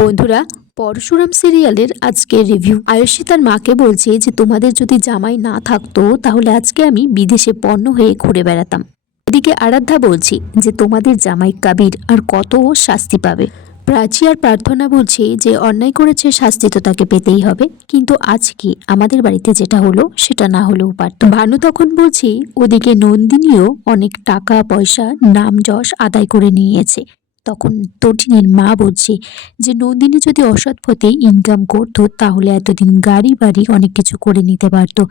বন্ধুরা, পরশুরাম সিরিয়ালের আজকের রিভিউ। আয়ুষী তার মাকে বলছে যে তোমাদের যদি জামাই না থাকতো তাহলে আজকে আমি বিদেশে পণ্য হয়ে ঘুরে বেড়াতাম। এদিকে আরাধ্যা বলছে যে তোমাদের জামাই কাবির আর কত শাস্তি পাবে। প্রাচী আর প্রার্থনা বলছে যে অন্যায় করেছে, শাস্তি তো তাকে পেতেই হবে, কিন্তু আজকে আমাদের বাড়িতে যেটা হলো সেটা না হলেও পারত। ভানু তখন বলছে ওদিকে নন্দিনীও অনেক টাকা পয়সা নাম যশ আদায় করে নিয়েছে। তখন তটিনীর মা বলছে যে নন্দিনী যদি অসৎ পথে ইনকাম করতো তাহলে এতদিন গাড়ি বাড়ি অনেক কিছু করে নিতে পারতো।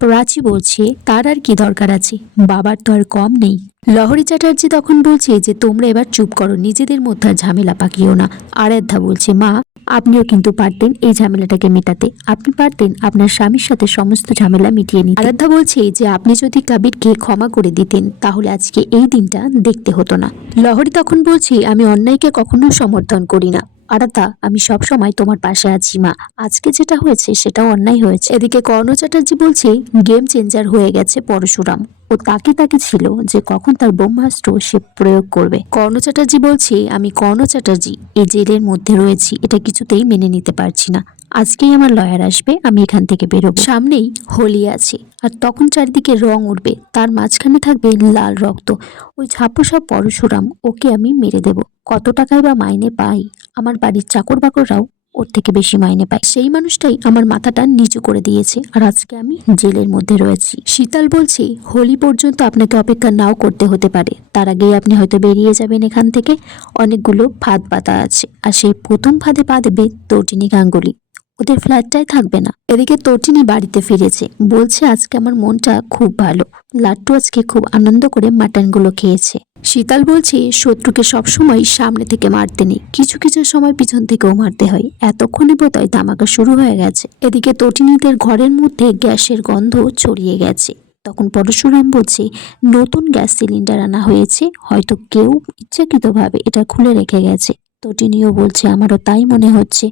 প্রাচী বলছে তার আর কি দরকার আছে, বাবার তো আর কম নেই। লহরী চ্যাটার্জি তখন বলছে যে তোমরা এবার চুপ করো, নিজেদের মধ্যে ঝামেলা পাকিও না। আরাধ্যা বলছে মা, আপনিও কিন্তু পারতেন এই ঝামেলাটাকে মেটাতে, আপনি পারতেন আপনার স্বামীর সাথে সমস্ত ঝামেলা মিটিয়ে নিতে। আরাধ্যা বলছে যে আপনি যদি কাবিরকে ক্ষমা করে দিতেন তাহলে আজকে এই দিনটা দেখতে হতো না। লহরী তখন বলছে আমি অন্যায়কে কখনো সমর্থন করি না। আরাধ্যা, আমি সব সময় তোমার পাশে আছি মা, আজকে যেটা হয়েছে সেটাও অন্যায় হয়েছে। এদিকে কর্ণ চ্যাটার্জি বলছে গেম চেঞ্জার হয়ে গেছে পরশুরাম, ও তাকে ছিল যে কখন তার ব্রহ্মাস্ত্র সে প্রয়োগ করবে। কর্ণ চ্যাটার্জি বলছে আমি কর্ণ চ্যাটার্জি এই জেলের মধ্যে রয়েছি, এটা কিছুতেই মেনে নিতে পারছি না। আজকেই আমার লয়ার আসবে, আমি এখান থেকে বেরোবো। সামনেই হোলি আছে আর তখন চারিদিকে রং উঠবে, তার মাঝখানে থাকবে লাল রক্ত। ওই ছাপোষা পরশুরাম, ওকে আমি মেরে দেব। কত টাকায় বা মাইনে পাই, আমার বাড়ির চাকর বাকররাও ওর থেকে বেশি মাইনে পায়। সেই মানুষটাই আমার মাথাটা নিচু করে দিয়েছে আর আজকে আমি জেলের মধ্যে রয়েছি। শীতল বলছে হোলি পর্যন্ত আপনাকে অপেক্ষা নাও করতে হতে পারে, তার আগেই আপনি হয়তো বেরিয়ে যাবেন এখান থেকে। অনেকগুলো ফাঁদ পাতা আছে আর সেই প্রথম ফাঁদে পা দেবে তটিনী গাঙ্গুলি, ওদের ফ্ল্যাটটাই থাকবে না। এদিকে তটিনী বাড়িতে ফিরেছে, বলছে আজকে আমার মনটা খুব ভালো, লাট্টু আজকে খুব আনন্দ করে মাটনগুলো খেয়েছে। শীতল বলছে শত্রুকে সবসময় সামনে থেকে মারতে নেই, কিছু কিছু সময় পিছন থেকেও মারতে হয়। এতক্ষণে বোধহয় ধামাকা শুরু হয়ে গেছে। এদিকে তটিনীদের ঘরের মধ্যে গ্যাসের গন্ধ ছড়িয়ে গেছে। তখন পরশুরাম বলছে নতুন গ্যাস সিলিন্ডার আনা হয়েছে, হয়তো কেউ ইচ্ছাকৃতভাবে এটা খুলে রেখে গেছে। তটিনীও বলছে আমারও তাই মনে হচ্ছে।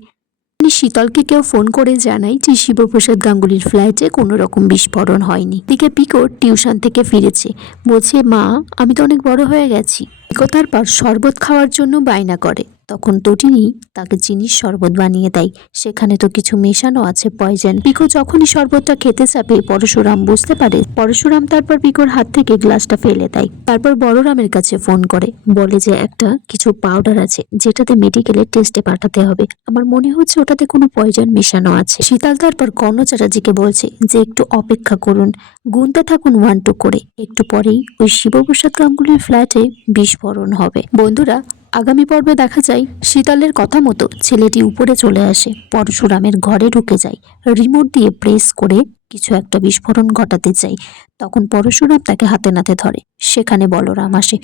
শীতলকে কেউ ফোন করে জানাই যে শিবপ্রসাদ গাঙ্গুলির ফ্ল্যাটে কোনো রকম বিস্ফোরণ হয়নি। দিকে পিকো টিউশন থেকে ফিরেছে, বলছে মা আমি তো অনেক বড় হয়ে গেছি। পিকো তারপর শরবত খাওয়ার জন্য বায়না করে, তখন তটিনী তাকে চিনির শরবত বানিয়ে দেয়, সেখানে তো কিছু মেশানো আছে পয়জন। পিকো যখনই শরবতটা খেতে চাপে পরশুরাম বুঝতে পারে, পরশুরাম তারপর পিকোর হাত থেকে গ্লাসটা ফেলে দেয়। তারপর বড়রামের কাছে ফোন করে, বলে যে একটা কিছু পাউডার আছে যেটাতে মেডিকেলের টেস্টে পাঠাতে হবে, আমার মনে হচ্ছে ওটাতে কোনো পয়জন মেশানো আছে। শীতল তারপর কর্ণ চ্যাটার্জিকে বলছে যে একটু অপেক্ষা করুন, গুনতে থাকুন 1 2 করে, একটু পরেই ওই শিবপ্রসাদ গাঙ্গুলির ফ্ল্যাটে বিস্ফোরণ হবে। বন্ধুরা, আগামী পর্বে দেখা যায় শীতলের কথা মতো ছেলেটি উপরে চলে আসে, পরশুরামের ঘরে ঢুকে যায়, রিমোট দিয়ে প্রেস করে কিছু একটা বিস্ফোরণ ঘটাতে চাই। তখন পরশুরাম তাকে হাতে নাতে ধরে, সেখানে বলরাম আসে।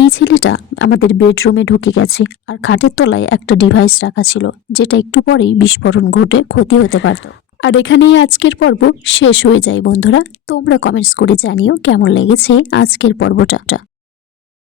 এই ছেলেটা আমাদের বেডরুমে ঢুকে গেছে আর খাটের তলায় একটা ডিভাইস রাখা ছিল, যেটা একটু পরেই বিস্ফোরণ ঘটে ক্ষতি হতে পারত। আর এখানেই আজকের পর্ব শেষ হয়ে যায়। বন্ধুরা, তোমরা কমেন্টস করে জানিও কেমন লেগেছে আজকের পর্বটা।